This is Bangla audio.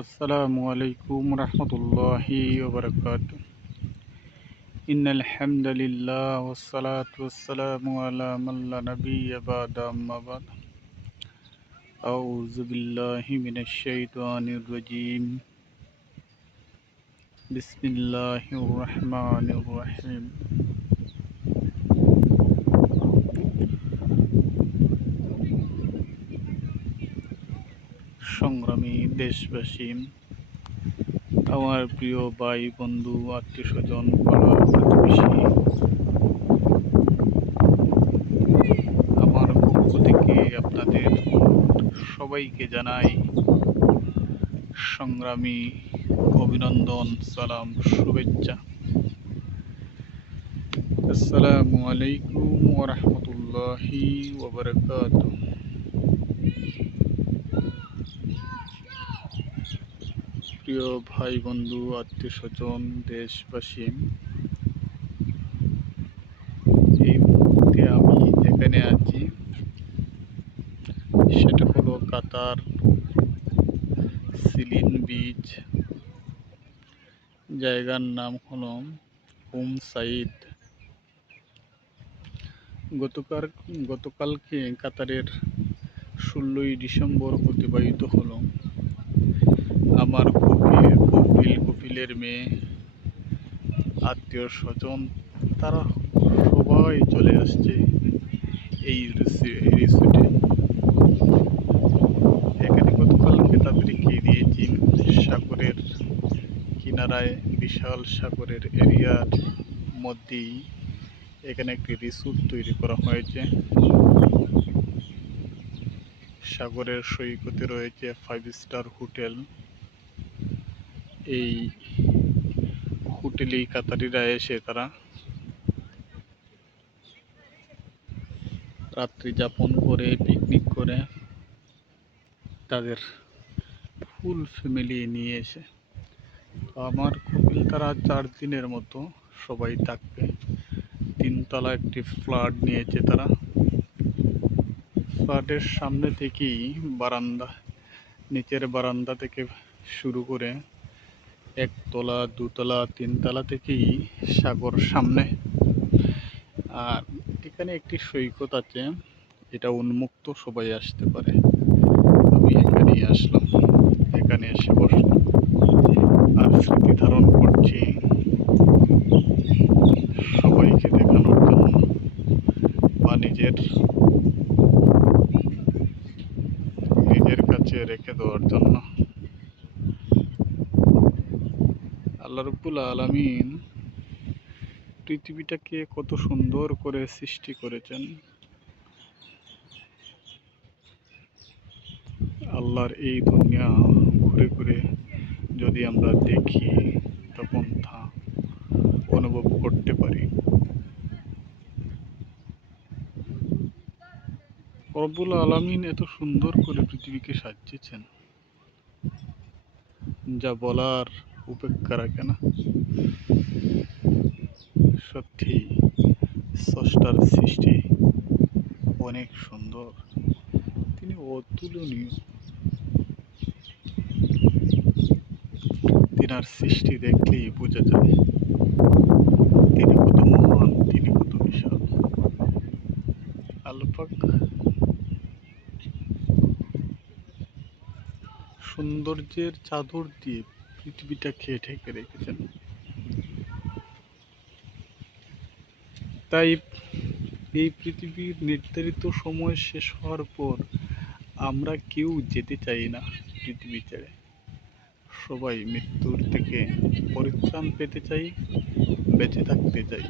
আসসালামু আলাইকুম রহমতুল্লাহি ওবরাকাতুহ। ইন্নাল হামদালিল্লাহ ওয়াসসালাতু ওয়াসসালামু আলা মান লা নাবিয়্যা বা'দা আম্মা বা'দ। আউযু বিল্লাহি মিনাশ শাইতানির রাজীম। বিসমিল্লাহির রহমানির রহিম। সংগ্রামী দেশবাসী, আমার প্রিয় ভাই বন্ধু আত্মীয়স্বজন পাড়া প্রতিবেশী, আমার পক্ষ থেকে আপনাদের সবাইকে জানাই সংগ্রামী অভিনন্দন, সালাম, শুভেচ্ছা। আসসালামু আলাইকুম ওয়া রাহমাতুল্লাহি ওয়া বারাকাতুহু। প্রিয় ভাই বন্ধু আত্মীয় স্বজন দেশবাসী, এই মুহূর্তে আমি যেখানে আছি সেটা হলো কাতার সিলিন বিচ। জায়গার নাম হলো সাইদ। গতকালকে কাতারের 16ই ডিসেম্বর অতিবাহিত হলো। আমার কপিলের মেয়ে, আত্মীয় স্বজন, তারা সবাই চলে আসছে এই রিসোর্টে। এখানে গতকালকে তাদেরকে দিয়েছি সাগরের কিনারায়, বিশাল সাগরের এরিয়ার মধ্যেই এখানে একটি রিসোর্ট তৈরি করা হয়েছে। সাগরের সৈকতে রয়েছে 5 স্টার হোটেল। এই হোটেলেই কাতারিরা এসে তারা রাত্রি যাপন করে, পিকনিক করে, তাদের ফুল ফ্যামিলি নিয়ে এসে। তো আমার কপিল তারা 4 দিনের মতো সবাই থাকবে। 3 তলা একটি ফ্ল্যাট নিয়েছে তারা। ফ্ল্যাটের সামনে থেকেই বারান্দা, নিচের বারান্দা থেকে শুরু করে 1 তলা, 2 তলা, 3 তলা থেকেই সাগর সামনে। আর এখানে একটি সৈকত আছে, এটা উন্মুক্ত, সবাই আসতে পারে। আমি এখানেই আসলাম, এখানে এসে বসলাম আর স্মৃতি ধারণ করছি সবাইকে দেখানোর জন্য বা নিজের কাছে রেখে দেওয়ার জন্য। আল্লাহ রাব্বুল আলামিন পৃথিবীটাকে কত সুন্দর করে সৃষ্টি করেছেন। আল্লাহর এই দুনিয়া ঘুরে ঘুরে যদি আমরা দেখি, তখন তা অনুভব করতে পারি। রব্বুল আলামিন এত সুন্দর করে পৃথিবীকে সাজিয়েছেন, যা বলার উপেক্ষা রাখে না। সত্যি স্রষ্টার সৃষ্টি অনেক সুন্দর, তিনি অতুলনীয়। তিনার সৃষ্টি দেখলেই বোঝা যায় তিনি কত মহান, তিনি কত বিশাল। আল্লাহ পাক সৌন্দর্যের চাদর দিয়ে পৃথিবীটাকে ঢেকে রেখেছেন। তাই এই পৃথিবীর নির্ধারিত সময় শেষ হওয়ার পর আমরা কেউ যেতে চাই না পৃথিবী ছেড়ে। সবাই মৃত্যুর থেকে পরিত্রাণ পেতে চাই, বেঁচে থাকতে চাই।